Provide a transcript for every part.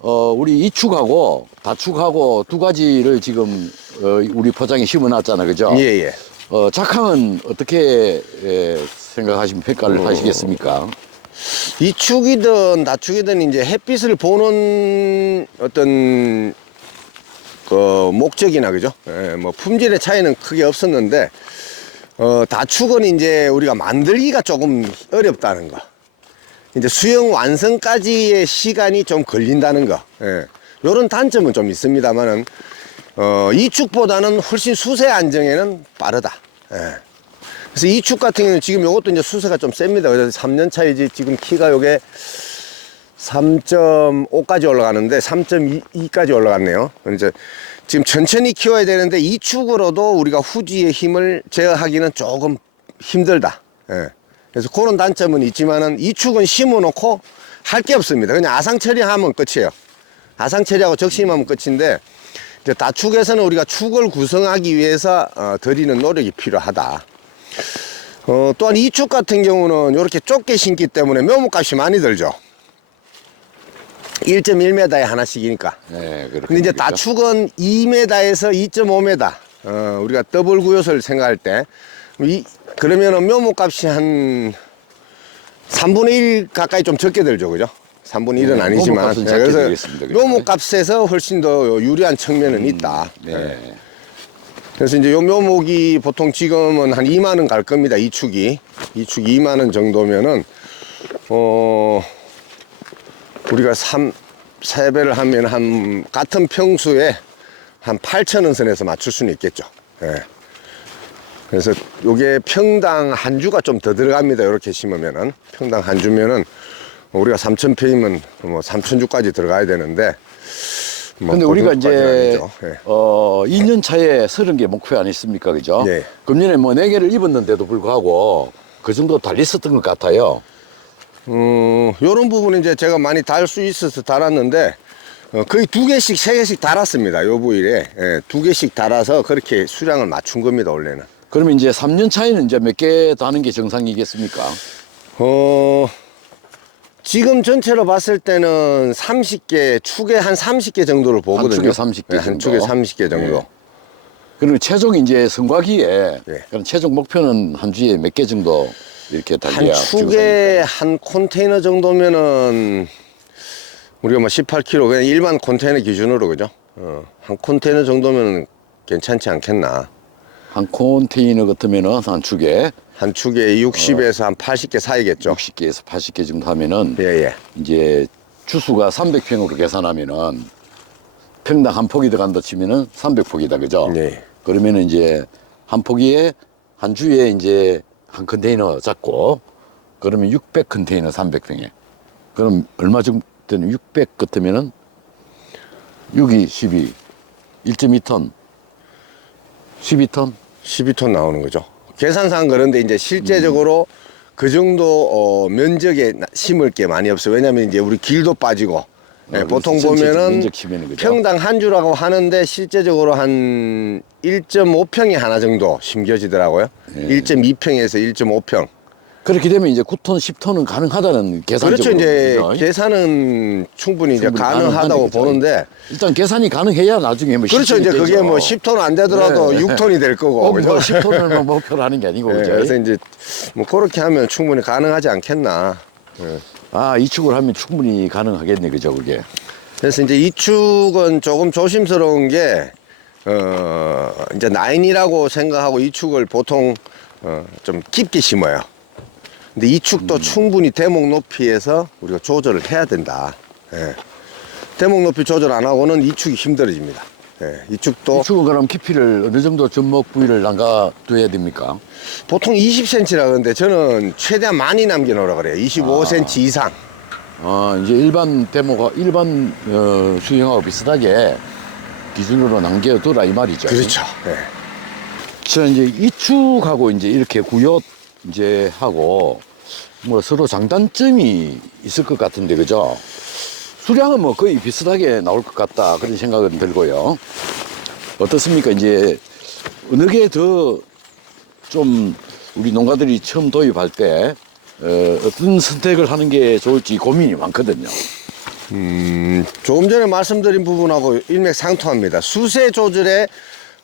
어, 우리 이축하고 다축하고 두 가지를 지금 어, 우리 포장에 심어놨잖아, 그죠? 예, 예. 어, 작황은 어떻게 에, 생각하시면 평가를 하시겠습니까? 이축이든 다축이든 이제 햇빛을 보는 어떤 그 목적이나 그죠? 예, 뭐 품질의 차이는 크게 없었는데 어, 다축은 이제 우리가 만들기가 조금 어렵다는 거. 이제 수영 완성까지의 시간이 좀 걸린다는 거. 예. 요런 단점은 좀 있습니다만은 어, 이축보다는 훨씬 수세 안정에는 빠르다. 예. 그래서 이축 같은 경우는 지금 요것도 이제 수세가 좀 셉니다. 그래서 3년 차이지 지금 키가 요게 3.5까지 올라가는데 3.2까지 올라갔네요. 이제 지금 천천히 키워야 되는데 이축으로도 우리가 후지의 힘을 제어하기는 조금 힘들다. 예. 그래서 그런 단점은 있지만은 이 축은 심어놓고 할 게 없습니다. 그냥 아상 처리하면 끝이에요. 아상 처리하고 적심하면 끝인데 이제 다축에서는 우리가 축을 구성하기 위해서 어, 들이는 노력이 필요하다. 어, 또한 이 축 같은 경우는 이렇게 좁게 심기 때문에 묘목값이 많이 들죠. 1.1m에 하나씩이니까. 네, 그렇게. 근데 이제 다축은 2m에서 2.5m. 어, 우리가 더블 구요소를 생각할 때, 이, 그러면은 묘목값이 한 3분의 1 가까이 좀 적게 들죠, 그죠? 3분의 1은 네, 아니지만. 네, 그래서? 묘목값에서 훨씬 더 유리한 측면은 있다. 네. 그래서 이제 요 묘목이 보통 지금은 한 2만 원 갈 겁니다. 이 축이. 이 축이 2만 원 정도면은 어 우리가 3 세배를 하면 한 같은 평수에 한 8천 원 선에서 맞출 수는 있겠죠. 예. 그래서 요게 평당 한 주가 좀 더 들어갑니다. 이렇게 심으면은 평당 한 주면은 우리가 3천 평이면 뭐 3천 주까지 들어가야 되는데 뭐 근데 우리가 그 이제. 예. 어 2년 차에 서른 개 목표 아니습니까, 그죠? 예. 금년에 뭐네 개를 입었는데도 불구하고 그 정도 달렸었던 것 같아요. 음, 요런 부분은 이제 제가 많이 달 수 있어서 달았는데, 어, 거의 두 개씩, 세 개씩 달았습니다. 요 부위에. 예, 두 개씩 달아서 그렇게 수량을 맞춘 겁니다, 원래는. 그러면 이제 3년 차에는 이제 몇 개 다는 게 정상이겠습니까? 어, 지금 전체로 봤을 때는 30개, 축에 한 30개 정도를 보거든요. 축에 30개 예, 한 축에 정도? 30개 정도. 예. 그리고 최종 이제 선과기에 예. 그런 최종 목표는 한 주에 몇 개 정도 이렇게 한 달려야 축에 한 컨테이너 정도면은 우리가 뭐 18kg 그냥 일반 컨테이너 기준으로 그죠? 어, 한 컨테이너 정도면은 괜찮지 않겠나? 한 컨테이너 같으면은 한 축에 한 축에 60에서 한 80개 사이겠죠. 60개에서 80개 정도 하면은 예, 예. 이제 주수가 300평으로 계산하면은 평당 한 폭이 들어간다 치면은 300폭이다 그죠? 네. 그러면은 이제 한 폭이에 한 주에 이제 한 컨테이너 잡고 그러면 600 컨테이너 300평에 그럼 얼마 정도 되는 600 같으면은 6이 12 1.2톤 12톤 12톤 나오는 거죠. 계산상 그런데 이제 실제적으로 그 정도 어, 면적에 나- 심을 게 많이 없어요. 왜냐면 이제 우리 길도 빠지고 예, 그래서 보통 보면은? 평당 한 주라고 하는데 실제적으로 한 1.5평이 하나 정도 심겨지더라고요. 예. 1.2평에서 1.5평. 그렇게 되면 이제 9톤 10톤은 가능하다는 계산적으로 그렇죠. 이제 그죠? 계산은 충분히, 이제 충분히 가능하다고 가능하네, 그죠? 보는데 일단 계산이 가능해야 나중에 뭐 그렇죠. 이제 그게 되죠. 뭐 10톤 안 되더라도 네. 6톤이 될 거고. 어, 그죠? 뭐 10톤을 뭐 목표로 하는 게 아니고 예, 그죠? 그래서 이제 뭐 그렇게 하면 충분히 가능하지 않겠나. 예. 아 이축을 하면 충분히 가능하겠네 그죠 그게 그래서 이제 이 축은 조금 조심스러운 게, 어, 이제 나인이라고 생각하고 이 축을 보통, 어, 좀 깊게 심어요. 근데 이 축도 충분히 대목 높이에서 우리가 조절을 해야 된다. 예. 대목 높이 조절 안 하고는 이 축이 힘들어집니다. 예. 이 축도 이축은 그럼 깊이를 어느 정도 접목 부위를 남가둬야 됩니까? 보통 20cm라 그러는데 저는 최대한 많이 남겨놓으라 그래요. 25cm 이상. 아 이제 일반 데모가 일반 어, 수영하고 비슷하게 기준으로 남겨두라 이 말이죠. 그렇죠. 예. 저 이제 이축하고 이제 이렇게 구역 이제 하고 뭐 서로 장단점이 있을 것 같은데 그죠? 수량은 뭐 거의 비슷하게 나올 것 같다 그런 생각은 들고요. 어떻습니까? 이제 어느 게 더 좀 우리 농가들이 처음 도입할 때 어, 어떤 선택을 하는 게 좋을지 고민이 많거든요. 음, 조금 전에 말씀드린 부분하고 일맥상통합니다. 수세 조절에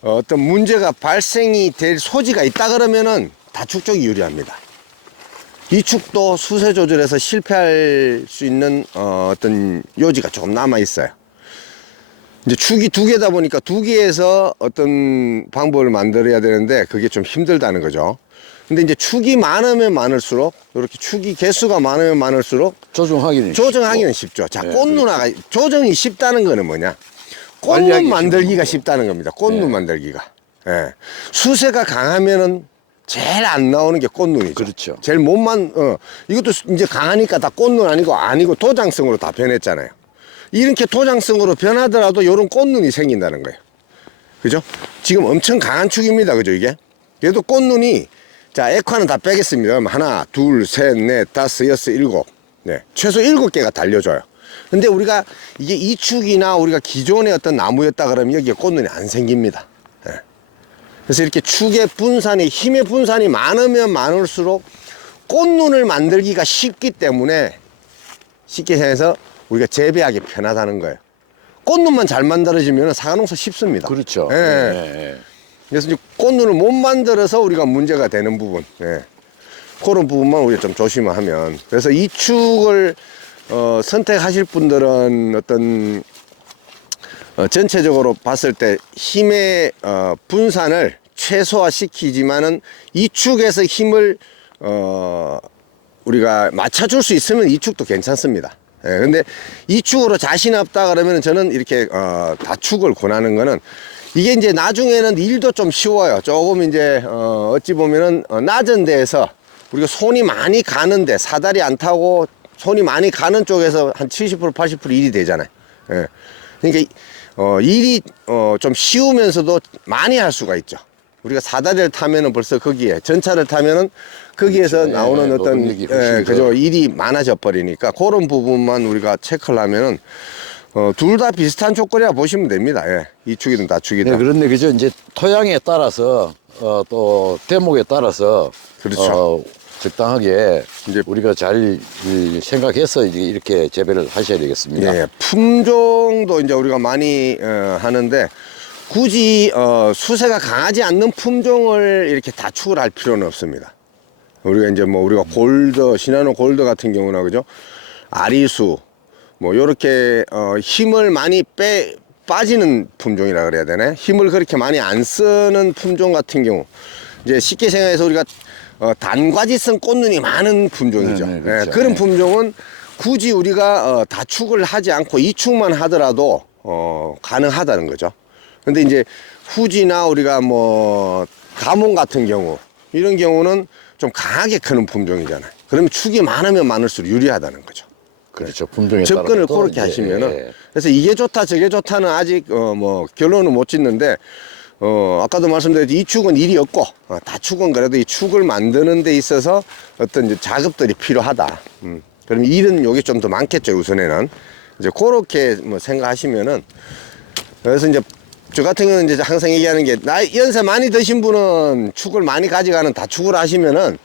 어떤 문제가 발생이 될 소지가 있다 그러면은 다축 쪽이 유리합니다. 이 축도 수세 조절에서 실패할 수 있는 어, 어떤 요지가 조금 남아 있어요. 이제 축이 두 개다 보니까 두 개에서 어떤 방법을 만들어야 되는데 그게 좀 힘들다는 거죠. 근데 이제 축이 많으면 많을수록 이렇게 축이 개수가 많으면 많을수록 조정하기는 조정하기는 쉽죠. 자, 네, 꽃누나가 조정이 쉽다는 거는 뭐냐? 꽃눈 만들기가 쉽은 쉽다는 겁니다. 꽃눈 네. 만들기가. 예. 수세가 강하면은 제일 안 나오는 게 꽃눈이죠. 그렇죠. 제일 못만 어 이것도 이제 강하니까 다 꽃눈 아니고 아니고 도장성으로 다 변했잖아요. 이렇게 도장성으로 변하더라도 이런 꽃눈이 생긴다는 거예요. 그죠? 지금 엄청 강한 축입니다. 그죠, 이게? 그래도 꽃눈이, 자, 액화는 다 빼겠습니다. 그럼 하나, 둘, 셋, 넷, 다섯, 여섯, 일곱. 네. 최소 일곱 개가 달려줘요. 근데 우리가 이게 이축이나 우리가 기존의 어떤 나무였다 그러면 여기에 꽃눈이 안 생깁니다. 네. 그래서 이렇게 축의 분산이, 힘의 분산이 많으면 많을수록 꽃눈을 만들기가 쉽기 때문에 쉽게 해서 우리가 재배하기 편하다는 거예요. 꽃눈만 잘 만들어지면 사과농사 쉽습니다. 그렇죠. 예. 예, 예. 그래서 이제 꽃눈을 못 만들어서 우리가 문제가 되는 부분. 예. 그런 부분만 우리가 좀 조심하면. 그래서 이 축을 어, 선택하실 분들은 어떤 어, 전체적으로 봤을 때 힘의 어, 분산을 최소화시키지만은 이 축에서 힘을 어, 우리가 맞춰줄 수 있으면 이 축도 괜찮습니다. 예, 근데 이 축으로 자신 없다 그러면 저는 이렇게 어, 다축을 권하는 거는 이게 이제 나중에는 일도 좀 쉬워요. 조금 이제 어, 어찌 보면은 어, 낮은 데에서 우리가 손이 많이 가는데 사다리 안 타고 손이 많이 가는 쪽에서 한 70% 80% 일이 되잖아요. 예. 그러니까 이- 어, 일이 어, 좀 쉬우면서도 많이 할 수가 있죠. 우리가 사다리를 타면은 벌써 거기에 전차를 타면은 거기에서 그렇죠. 예, 나오는 어떤 노동력이 훨씬 예, 더- 그죠 일이 많아져 버리니까 그런 부분만 우리가 체크를 하면은 어, 둘 다 비슷한 조건이라 보시면 됩니다. 예. 이축이든 다축이든. 네, 그런데 그죠 이제 토양에 따라서 어, 또 대목에 따라서 그렇죠. 어, 적당하게 이제- 우리가 잘 이, 생각해서 이제 이렇게 재배를 하셔야 되겠습니다. 예, 품종도 이제 우리가 많이 어, 하는데 굳이 어, 수세가 강하지 않는 품종을 이렇게 다축을 할 필요는 없습니다. 우리가 이제 뭐 우리가 골드 시나노 골드 같은 경우나 그죠 아리수 뭐 요렇게 어, 힘을 많이 빼 빠지는 품종이라 그래야 되네 힘을 그렇게 많이 안 쓰는 품종 같은 경우 이제 쉽게 생각해서 우리가 어, 단과지성 꽃눈이 많은 품종이죠 네, 네, 그렇죠. 예, 그런 네. 품종은 굳이 우리가 어, 다축을 하지 않고 이축만 하더라도 어, 가능하다는 거죠. 근데 이제 후지나 우리가 뭐 가뭄 같은 경우 이런 경우는 좀 강하게 크는 품종이잖아요. 그러면 축이 많으면 많을수록 유리하다는 거죠. 그렇죠. 품종에 접근을 따라서도 그렇게 하시면은 예. 그래서 이게 좋다 저게 좋다는 아직 어 뭐 결론은 못 짓는데 어 아까도 말씀드렸듯이 이 축은 일이 없고 어, 다 축은 그래도 이 축을 만드는 데 있어서 어떤 이제 작업들이 필요하다. 음. 그럼 일은 요게 좀 더 많겠죠 우선에는 이제 그렇게 뭐 생각하시면은 그래서 이제 저 같은 경우는 이제 항상 얘기하는 게 나이 연세 많이 드신 분은 축을 많이 가져가는 다 축을 하시면은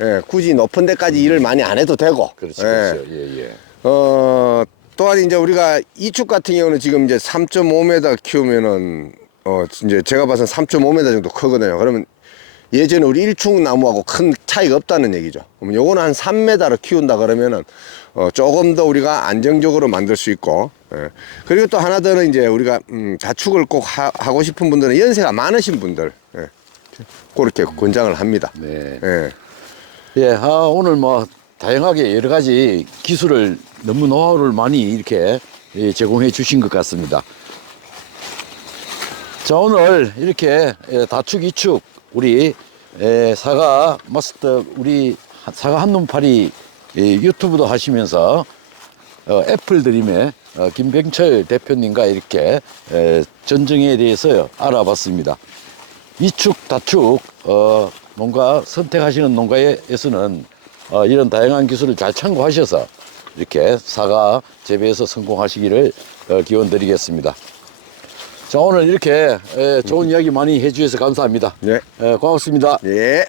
예, 굳이 높은 데까지 일을 많이 안 해도 되고 그렇죠. 예. 예, 예. 어, 또한 이제 우리가 이 축 같은 경우는 지금 이제 3.5m 키우면은, 어, 이제 제가 봐서는 3.5m 정도 크거든요. 그러면 예전에 우리 일축 나무하고 큰 차이가 없다는 얘기죠. 그럼 요거는 한 3m로 키운다 그러면은, 어, 조금 더 우리가 안정적으로 만들 수 있고, 예. 그리고 또 하나 더는 이제 우리가, 음, 자축을 꼭 하, 고 싶은 분들은 연세가 많으신 분들, 예. 그렇게 권장을 합니다. 네. 예. 예, 아, 오늘 뭐 다양하게 여러 가지 기술을 너무 노하우를 많이 이렇게 예, 제공해 주신 것 같습니다. 자, 오늘 이렇게 예, 다축, 이축 우리 예, 사과 마스터 우리 사과 한눈파리 예, 유튜브도 하시면서 어, 애플 드림의 어, 김병철 대표님과 이렇게 에, 전정에 대해서 알아봤습니다. 이축, 다축, 어, 농가 선택하시는 농가에서는 어, 이런 다양한 기술을 잘 참고하셔서 이렇게 사과 재배에서 성공하시기를 어, 기원 드리겠습니다. 자, 오늘 이렇게 에, 좋은 이야기 많이 해주셔서 감사합니다. 네. 에, 고맙습니다. 예.